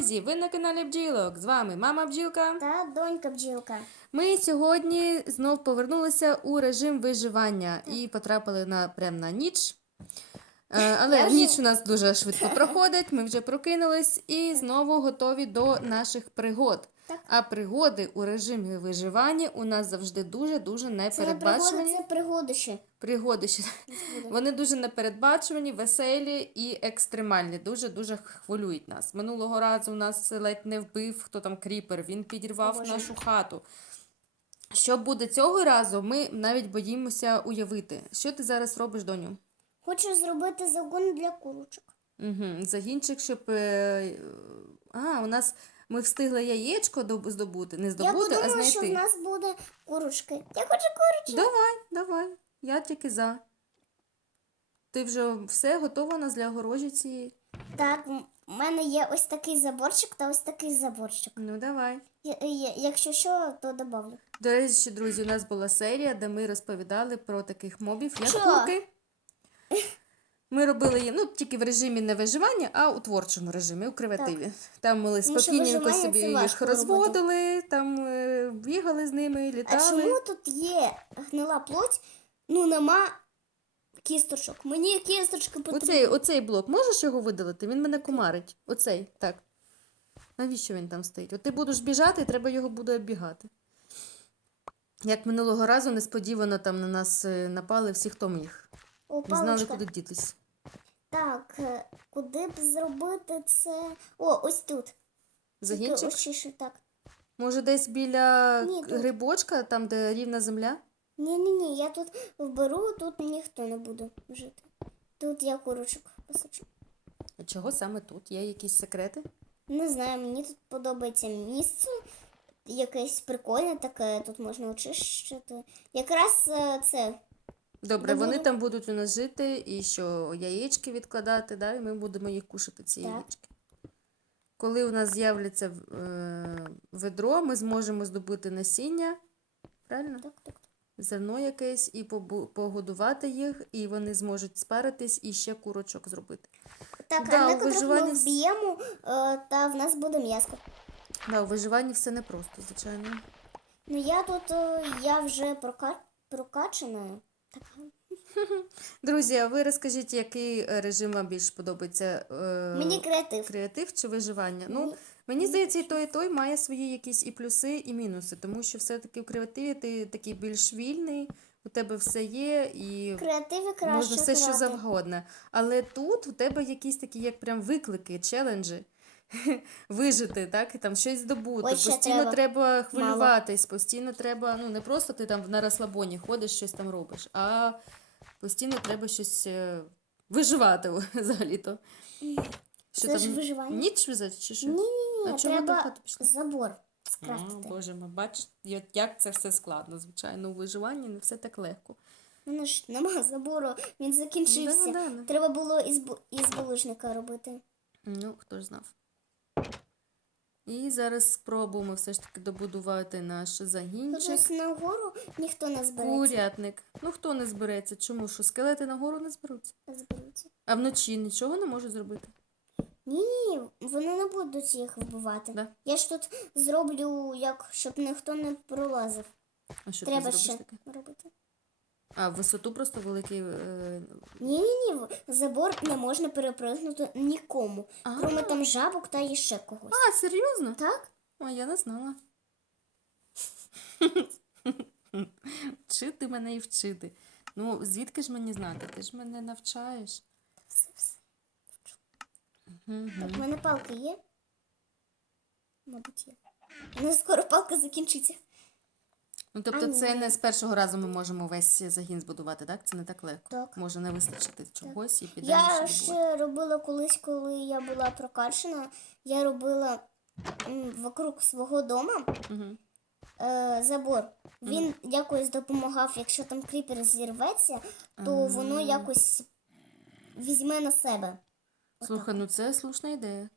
друзі! Ви на каналі Бджілок. З вами мама бджілка. Та донька бджілка. Ми сьогодні знов повернулися у режим виживання і потрапили на прям на ніч. Е, Але Я вже- ніч у нас дуже швидко проходить. Ми вже прокинулись і знову готові до наших пригод. Так. А пригоди у режимі виживання у нас завжди дуже дуже Це не пригоди, непередбачувані. ще вони дуже непередбачувані, веселі і екстремальні. Дуже дуже хвилюють нас. Минулого разу у нас ледь не вбив хто там кріпер. Він підірвав Боже. нашу хату. Що буде цього разу, ми навіть боїмося уявити. Що ти зараз робиш, доню? Хочу зробити загон для курочок. Угу. Загінчик, щоб. е, А, у нас ми встигли яєчко доб- здобути. Не Я здобути, а подумала, знайти. що в нас буде курочки. Я хочу курочок. Давай, давай. Я тільки за. Ти вже все готова у нас для огорожі цієї? Так, в мене є ось такий заборчик та ось такий заборчик. Ну, давай. Я- я- Якщо що, то добавлю. До речі, друзі, у нас була серія, де ми розповідали про таких мобів, як Що? курки. Ми робили їм ну, тільки в режимі не виживання, а у творчому режимі, у креативі. Там ми спокійненько собі їх важко робити. розводили, там е, бігали з ними, А чому тут є гнила плоть? Ну нема кісточок. Мені кісточки потрібні. Оцей, оцей блок, можеш його видалити? Він мене кумарить. Оцей, так. Навіщо він там стоїть? От ти будеш біжати, і треба його буде оббігати. Як минулого разу несподівано там на нас е, напали всі, хто міг. О, Не знали, куди дітись. Так, е, куди б зробити це? О, ось тут. Загінчик? ось ще ще так. Може, десь біля Ні, тут. грибочка, там, де рівна земля? Ні, ні, ні, я тут вберу, тут ніхто не буде жити. Тут я курочок посаджу. А чого саме тут? Є якісь секрети? Не знаю, мені тут подобається місце. Якесь прикольне таке, тут можна очищити. Якраз е, це. Добре, вони там будуть у нас жити, і що яєчки відкладати, да? і ми будемо їх кушати, ці Так. яєчки. Коли у нас з'являться е, ведро, ми зможемо здобути насіння, правильно? Так, так. Зерно якесь, і побу- погодувати їх, і вони зможуть спаритись і ще курочок зробити. Так, Да, а у некоторих виживанні ми вс- вб'ємо, е, та в нас буде м'ясо. Да, у виживанні все непросто, звичайно. Ну я тут, е, я вже прока... прокачана. Друзі, а ви розкажіть, який е, режим вам більше подобається? Е, Мені креатив. Креатив чи виживання? Ну, Мені- здається, і той, і той має свої якісь і плюси, і мінуси, тому що все-таки в креативі ти такий більш вільний, у тебе все є, і Креативі краще. можна все що грати. завгодно. Але тут у тебе якісь такі, як прям виклики, челенджі. Вижити, так, і там щось здобути. Ой, ще постійно треба. треба хвилюватись, постійно треба, ну не просто ти там на розслабоні ходиш, щось там робиш, а постійно треба щось е, виживати взагалі-то. Що Це ж виживання. Ніч везуть чи що? Ні, ні, А ні, чому до треба хати пішли? забор О, скрафтити. Боже, ми бачиш, як це все складно, звичайно, у виживанні не все так легко. У мене ж нема забору, він закінчився. Да, да, да. Треба було із, бу- із булочника робити. Ну, хто ж знав. І зараз спробуємо все ж таки добудувати наш загінчик. ось нагору ніхто не збереться. Курятник. Ну хто не збереться? Чому? Що скелети нагору не зберуться? зберуться. А вночі нічого не можуть зробити? Ні, ні, вони не будуть їх вбивати. Да? Я ж тут зроблю, як, щоб ніхто не пролазив. А що Треба ти ще таке? робити. А висоту просто великий. Е... Ні, ні, забор не можна перепригнути нікому, А. крім там жабок та іще когось. А, серйозно? Так? А я не знала. Вчити мене і вчити. Ну, звідки ж мені знати? Ти ж мене навчаєш. Все, все. Мгм. Так, в мене палка є? Мабуть, є. У нас скоро палка закінчиться. Ну, тобто, це не з першого разу ми можемо весь загін збудувати, так? Це не так легко. Так. Може не вистачити чогось і підемо Я ще робила колись, коли я була прокачана, я робила м, вокруг свого дома Угу. е, забор. Він якось допомагав, якщо там кріпер зірветься, то воно якось візьме на себе. Слухай, ну це слушна ідея.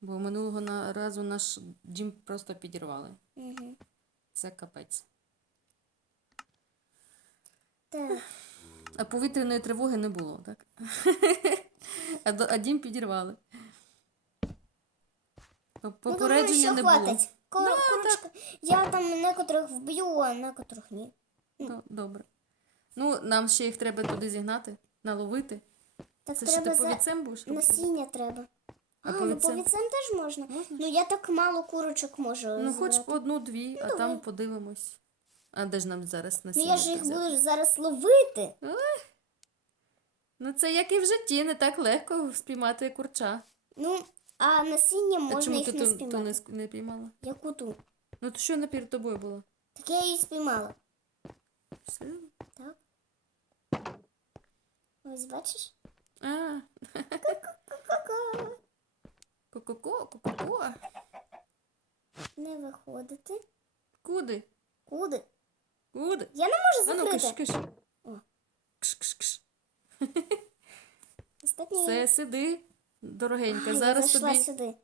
Бо минулого на- разу наш дім просто підірвали. Угу. Це капець. Так. А повітряної тривоги не було, так? А, дім підірвали. Ну, Попередження не було. хватить. Кор- курочка. Я там некоторих вб'ю, а некоторих ні. Ну, добре. Ну, нам ще їх треба туди зігнати, наловити. Так Це що ти треба за... повіцем будеш насіння треба. А А, ну повіцем? повіцем теж можна. Можна? Ну я так мало курочок можу. Ну, хоч зібрати. по одну-дві, а давай. там подивимось. А де ж нам зараз Ну я ж їх взяти? буду зараз ловити. Ну, це як і в житті, не так легко спіймати курча. Ну, а насіння а чому їх ти не спіймати. не, ск- не піймала? Яку ту? Ну, то що не перед тобою було? Так я її спіймала. Все? Так. Ось бачиш? А, Ка-ка. Ко-ко-ко, ко-ко-ко. Не виходити. Куди? Куди? Куди? Я не можу А ну, киш, киш. О. Кш-кш-кш. Остатній. Все, сиди, дорогенька. А, Зараз я зайшла тобі. сюди.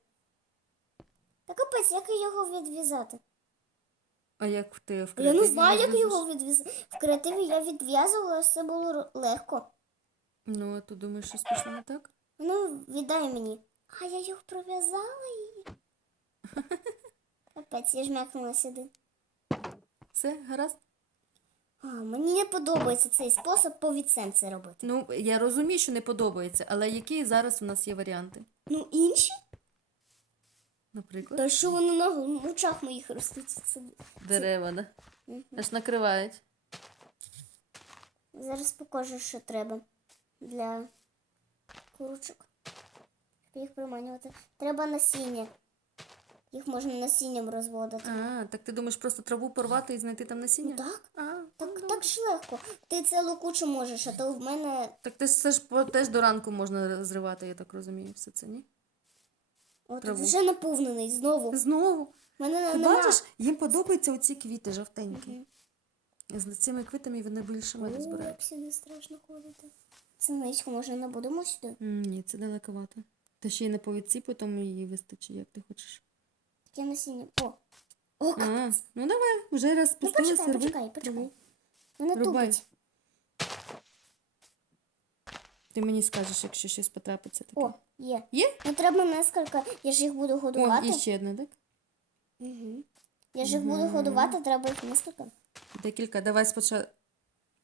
Та капець, як його відв'язати? А як ти в Я не креативі знаю, як його відв'язати. В креативі я відв'язувала, все було р- легко. Ну, а ти думаєш, що пішло не так? Ну, віддай мені. А я його пров'язала і. Капець, я жмякнула сюди. Все, гаразд? А, мені не подобається цей спосіб повіцем це робити. Ну, я розумію, що не подобається, але які зараз у нас є варіанти? Ну, інші? Наприклад, Та що вони на очах моїх ростуть? Це... дерева, да? Мгм. Аж накривають. Зараз покажу, що треба для курочок. Їх приманювати. Треба насіння. Їх можна насінням розводити. А, так ти думаєш просто траву порвати і знайти там насіння? Ну так. А, ну, Так, добре. так ж легко. Ти цілу кучу можеш, а то в мене Так ти ж це ж по- теж до ранку можна зривати, я так розумію, все це, ні? от Траву. вже наповнений знову. Знову. Мене Ти нема. бачиш, їм подобаються оці квіти жовтенькі. З цими квітами вони більше меду О, збирають. як сюди страшно ходити. Синичку, може, не будемо сюди? М, Ні, це далековато. Та ще й не по відці, потім її вистачить, як ти хочеш. Таке насіння. О! О, А, ну давай, вже раз Ну, спустилася. почекай, рви почекай, почекай. Рубай. тупить. Ти мені скажеш, якщо щось потрапиться таке. О, є. Є? Ну треба несколько. Я ж їх буду О, годувати. і ще одне, так? Угу. Я ж їх буду годувати, треба їх несколько. Декілька. Давай спочатку.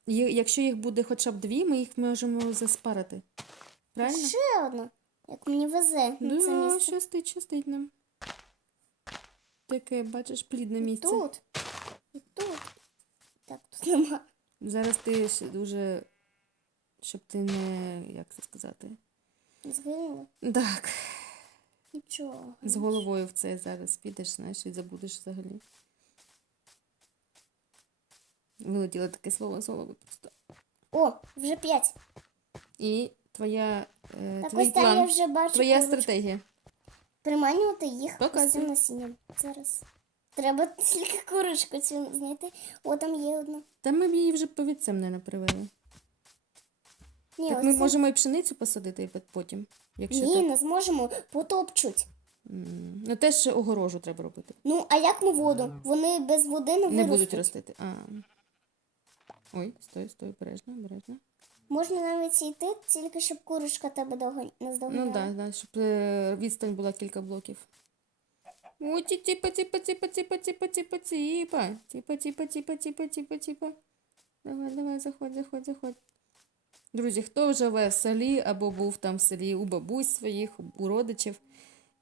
Якщо їх буде хоча б дві, ми їх можемо заспарити. Правильно? Ще одна. Як мені везе на це Да, місце. щастить, щастить нам. Таке, бачиш, плідне місце. Тут. І тут. Так, тут нема. Зараз ти ще дуже. Щоб ти не. як це сказати? Згинули. Так, Нічого. з головою в це зараз підеш, знаєш, і забудеш взагалі. Вилетіло таке слово з голови просто. О, вже п'ять. І твоя. Е, Так твій ось там я план, вже бачу. твоя курочку. стратегія. Приманювати їх Показуй. ось цим насінням. Зараз. Треба тільки курочку цю знайти. О, там є одна. Та ми б її вже повідцем не привели. Ні, Так ось ми це- можемо і пшеницю посадити і потім. Якщо Ні, так. не зможемо, потопчуть. М, Ну теж огорожу треба робити. Ну, а як ми воду? Вони без води не Не виростуть. будуть ростити. А. Ой, стой, стой, обережно, обережно. Можна навіть йти, тільки щоб курочка тебе довго не Ну здогоняла. так, да, да, щоб е, відстань була кілька блоків. О, ті тіпа, тіпа, тіпа, тіпа, тіпа, тіпа, тіпа. Тіпа, тіпа, тіпа, тіпа, тіпа, тіпа. Давай, давай, заходь, заходь, заходь. Друзі, хто живе в селі або був там в селі у бабусь своїх, у родичів,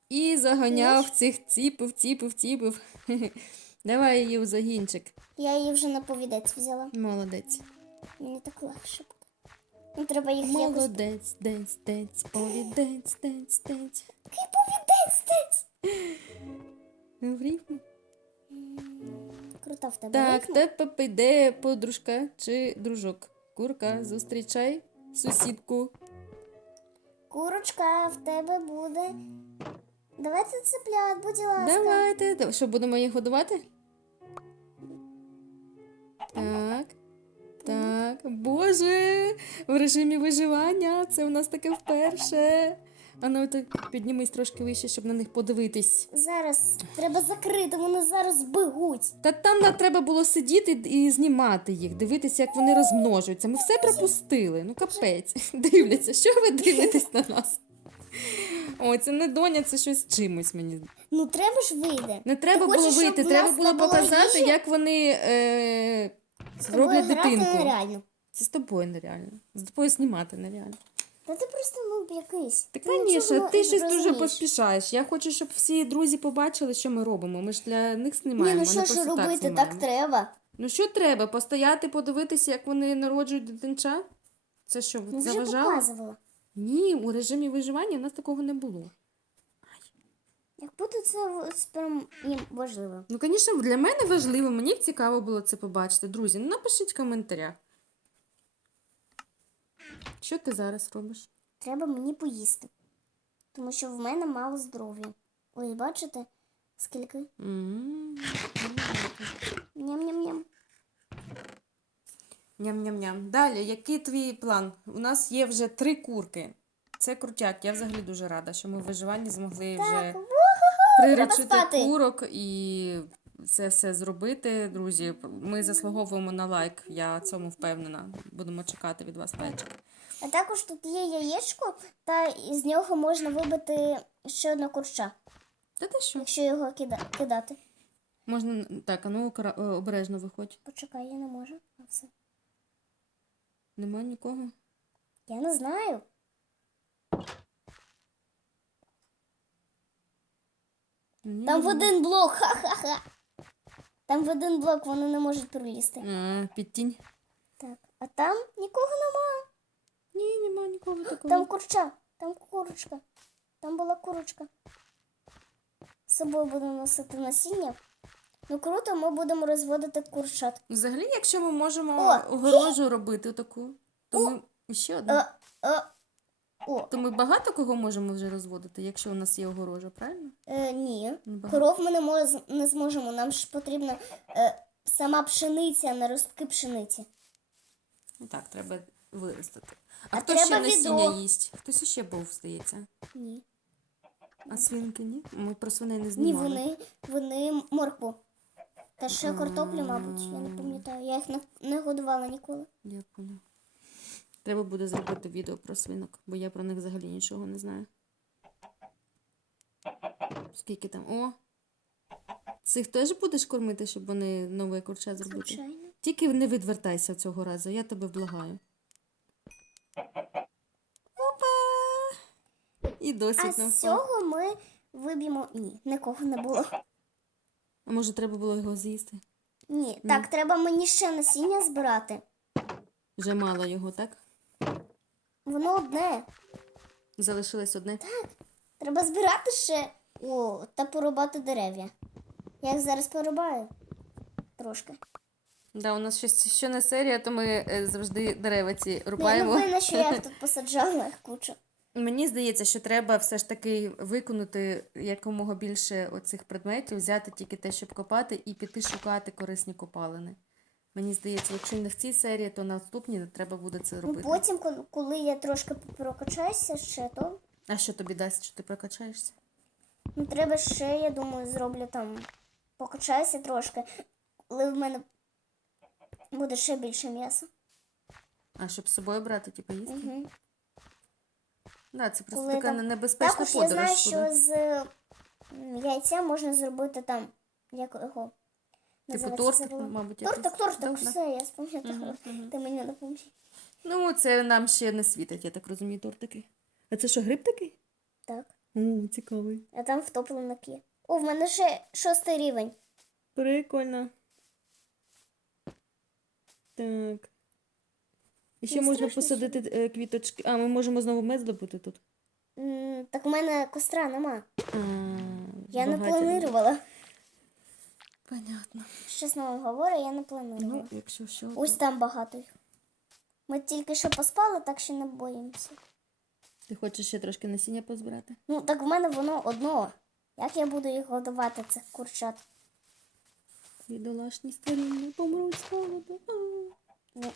і заганяв цих ціпів, ціпів, ціпів. Давай її у загінчик. Я її вже на повідець взяла. Молодець. Мені так легше. Ну, треба їх якось. Молодець, дець, дець, повідець, дець, дець. Який повідець, дець? В рифму. Крута в тебе. Так, рифма. тебе піде подружка чи дружок. Курка, зустрічай сусідку. Курочка в тебе буде. Давайте цеплят, будь ласка. Давайте. Що, будемо їх годувати? Так. Так. Боже, в режимі виживання. Це у нас таке вперше. А ну ти піднімись трошки вище, щоб на них подивитись. Зараз треба закрити, вони зараз бегуть. Та там нам треба було сидіти і знімати їх, дивитися, як вони розмножуються. Ми все пропустили. Ну капець. Дивляться, що ви дивитесь на нас? Ой, це не доня, це щось чимось мені. Ну треба ж вийде. Не треба хочеш, було щоб вийти, в треба нас було не було показати, їжі? як вони е, З тобою роблять грати дитинку. нереально. Це з тобою нереально. З тобою знімати нереально. Та ти просто нуб якийсь. Так, Ти нічого звісно, не ти щось дуже розумієш. поспішаєш. Я хочу, щоб всі друзі побачили, що ми робимо. Ми ж для них знімаємо. Ні, ну не що ж просто робити, так, знімаємо. треба. Ну що треба? Постояти, подивитися, як вони народжують дитинча? Це що, Ну вже заважало? показувала. Ні, у режимі виживання у нас такого не було. Як будто це прям їм важливо. Ну, звісно, для мене важливо, мені цікаво було це побачити. Друзі, ну напишіть в коментарях. Що ти зараз робиш? Треба мені поїсти. Тому що в мене мало здоров'я. Ось бачите, скільки? Ням-ням-ням. Ням-ням-ням. Далі, який твій план? У нас є вже три курки. Це крутяк. Я взагалі дуже рада, що ми в виживанні змогли вже приручити спати. курок і це все зробити. Друзі, ми заслуговуємо на лайк. Я цьому впевнена. Будемо чекати від вас печик. А також тут є яєчко, та з нього можна вибити ще одне курча, Та ти що? якщо його кида- кидати. Можна так, а ну е, обережно виходь. Почекай, я не можу. Все. Нема нікого. Я не знаю. Там в один блок, ха-ха-ха. Там в один блок вони не можуть пролізти. А, під тінь. Так, а там нікого нема. Ні, нема нікого такого. Там курча, там курочка. Там була курочка. З собою будемо носити насіння. Ну круто, ми будемо розводити курчат. Взагалі, якщо ми можемо О! огорожу робити таку, то ми ще одну. Е, е, о, То ми багато кого можемо вже розводити, якщо у нас є огорожа, правильно? е, ні. Ну, багато. Коров ми не, моз, не зможемо. Нам ж потрібна е, сама пшениця, а не ростки пшениці. Ну, Так, треба виростити. А, А хто треба ще відро. насіння їсть? Хтось іще був, здається. Ні. А свинки ні? Ми про свиней не Ні, знімали. вони, вони моркву. Та ще картоплю, мабуть, я не пам'ятаю. Я їх не, не годувала ніколи. Я поняла. Треба буде зробити відео про свинок, бо я про них взагалі нічого не знаю. Скільки там? О! Цих теж будеш кормити, щоб вони нове курча зробити? Звичайно. Тільки не відвертайся цього разу, я тебе благаю. Опа! І А досить з цього ми виб'ємо. Ні, нікого не було. А може треба було його з'їсти? Ні, так, треба мені ще насіння збирати. Вже мало його, так? Воно одне. Залишилось одне. Так. Треба збирати ще. О, та порубати дерев'я. Я їх зараз порубаю. Трошки. Да, у нас щось що не серія, то ми е, завжди дерева ці Не, ну рубаємо. видно, що я їх тут посаджала кучу. Мені здається, що треба все ж таки виконати якомога більше оцих предметів, взяти тільки те, щоб копати, і піти шукати корисні копалини. Мені здається, якщо не в цій серії, то на наступній треба буде це Ну робити. потім, коли я трошки прокачаюся ще, то А що тобі дасть, що ти прокачаєшся? ну, треба ще, я думаю, зроблю там. Покачаюся трошки, коли в мене буде ще більше м'яса. А щоб з собою брати, типу, їсти? Угу. Да, це просто Коли така там- небезпечна Також я знаю, що з яйця можна зробити там, як його. Типу тортик, мабуть, Тортик, тортик, все, я спам'ятала. Ти мені допоможи. Ну, це нам ще не світить, я так розумію, тортики. А це що, гриб такий? Так. О, цікавий. А там втопленик є. О, в мене ще шостий рівень. Прикольно. Так. І ще Не можна страшно, посадити е, квіточки. А, ми можемо знову мед здобути тут. М, Так у мене костра нема. Я не багаті планувала. Понятно. Чесно вам говорю, я не планувала. Ну, якщо що. Ось то... там багато їх. Ми тільки що поспали, так що не боїмося. Ти хочеш ще трошки насіння позбирати? Ну, так в мене воно одно. Як я буду їх годувати, цих курчат? Бідолашні старі не помруть з голоду. А. Ну,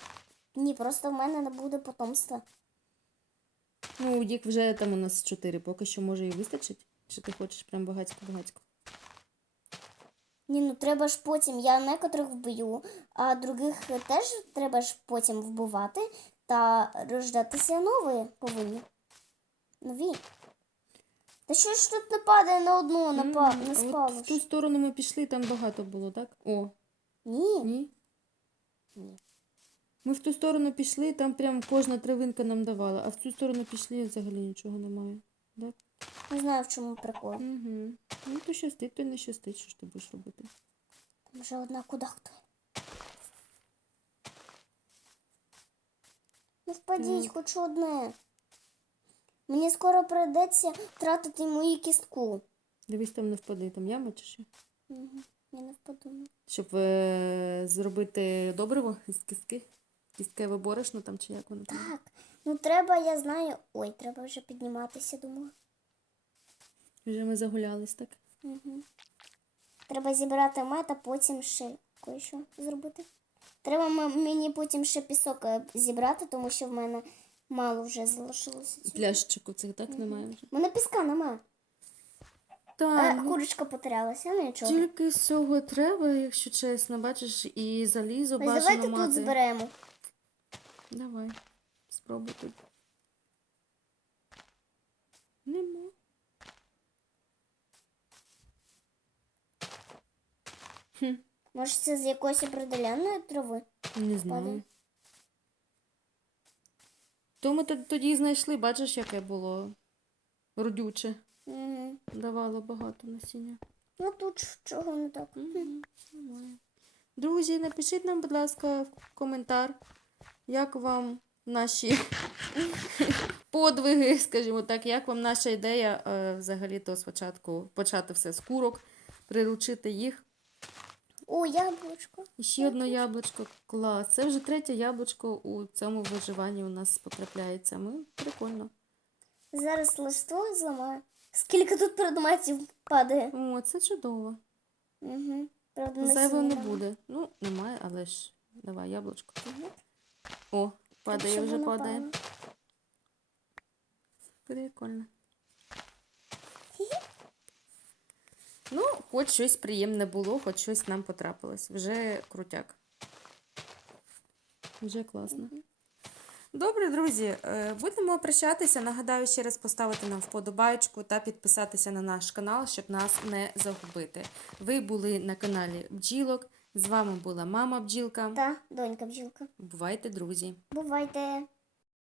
ні, просто в мене не буде потомства. Ну, їх вже там у нас чотири, поки що може і вистачить. Чи ти хочеш прям багацько-багацько? Ні, ну треба ж потім. Я некоторих вбию, а других теж треба ж потім вбивати та рождатися нові повинні. Нові. Та що ж тут не падає на одну, на, па... М, на От в ту сторону ми пішли, там багато було, так? О, Ні. ні. Ні. Ми в ту сторону пішли, там прям кожна травинка нам давала, а в цю сторону пішли взагалі нічого немає. Так? Не знаю, в чому прикол. Угу. Ну, то щастить, то не щастить, що ж ти будеш робити. Там вже одна куди хто. Ну впадіть Так. хоч одне. Мені скоро прийдеться тратити мою кістку. Дивись, там не впади, там яма чи що? Угу. Я не впаду. Щоб е, зробити добриво із кістки. Кісткове борошно там чи як воно там. Так, ну треба, я знаю. Ой, треба вже підніматися, думаю. Вже ми загулялись, так? Угу. Треба зібрати мед, а потім ще кое-що зробити. Треба мені потім ще пісок е, зібрати, тому що в мене мало вже залишилося. цього. Пляшечок цих так немає вже. У мене піска нема. Е, Так, ну, курочка потерялася, ну нічого. тільки з цього треба, якщо чесно, бачиш, і залізо Ось бажано давайте мати. тут зберемо. Давай, спробуй тут. Нема. Хм, Може, це з якоїсь определенної трави? не знаю. То ми тоді знайшли, бачиш, яке було родюче. Угу. Давало багато насіння. Ну тут чого не так. Нормально. Друзі, напишіть нам, будь ласка, в коментар, як вам наші подвиги, скажімо так, як вам наша ідея е, взагалі-то спочатку почати все з курок, приручити їх. О, яблучко. І ще одне яблучко. Клас. Це вже третє яблучко у цьому виживанні у нас потрапляється. Ми прикольно. Зараз листво зламаю. Скільки тут предметів падає? О, це чудово. Угу. Правда, Зайвого не буде. Ну, немає, але ж давай яблучко. Мгм. О, падає, щоб вже падає. падало. Прикольно. Ну, хоч щось приємне було, хоч щось нам потрапилось. Вже крутяк. Вже класно. Добре, друзі, е, будемо прощатися. Нагадаю ще раз поставити нам вподобайку та підписатися на наш канал, щоб нас не загубити. Ви були на каналі Бджілок. З вами була мама Бджілка. Та, донька бджілка. Бувайте, друзі! Бувайте.